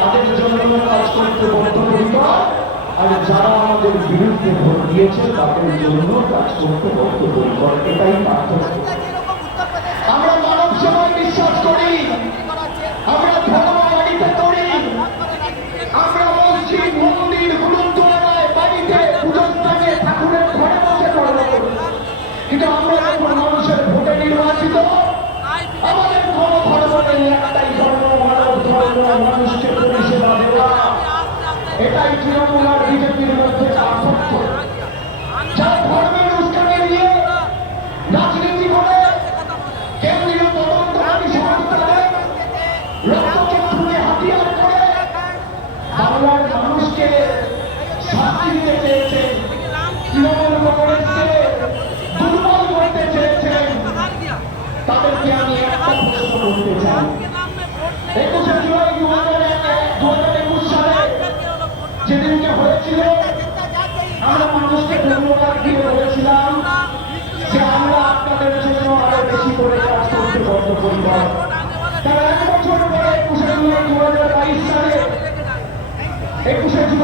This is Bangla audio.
তাদের জন্য কাজ করতে বদ্ধপরিকর, আর যারা আমাদের বিরুদ্ধে ভোট দিয়েছে তাদের জন্য কাজ করতে বদ্ধপরিকর। এটাই পার্থক্য। আমরা মানব সেবায় বিশ্বাস করি, আমরা ধর্ম বাড়িতে করি, আমরা মসজিদ মন্দির গুরুদ্বারায় বাড়িতে পুজোস্থানে ঠাকুরের ঘরে বসে ধর্ম করি। কিন্তু আমরা যখন মানুষের ভোটে নির্বাচিত, আমাদের কোনো ধর্ম নেই, একটাই ধর্ম, মানব ধর্ম, মানুষকে পরিষেবা দেওয়া। এটাই তৃণমূল আর বিজেপির মধ্যে পার্থক্য। যারা ধর্মের উস্কানি দিয়ে রাজনীতি করে, কেন্দ্রীয় তদন্তকারী সংস্থাকে রক্তচক্ষুকে হাতিয়ার করে বাংলার মানুষকে শাস্তি দিতে চেয়েছেন, তৃণমূল কংগ্রেসকে দুর্বল করতে চেয়েছেন, তাদেরকে আমি একটা প্রশ্ন করতে চাই। 21শে জুলাই 2021 সালে যেদিনকে হয়েছিল, আমরা মানুষকে ধন্যবাদ দিয়ে বলেছিলাম যে আমরা আপনাদের জন্য আরো বেশি করে কাজ করতে বদ্ধপরিকর। তার 1 বছর পরে 21শে জুলাই 2022 সালে 21শে জুলাই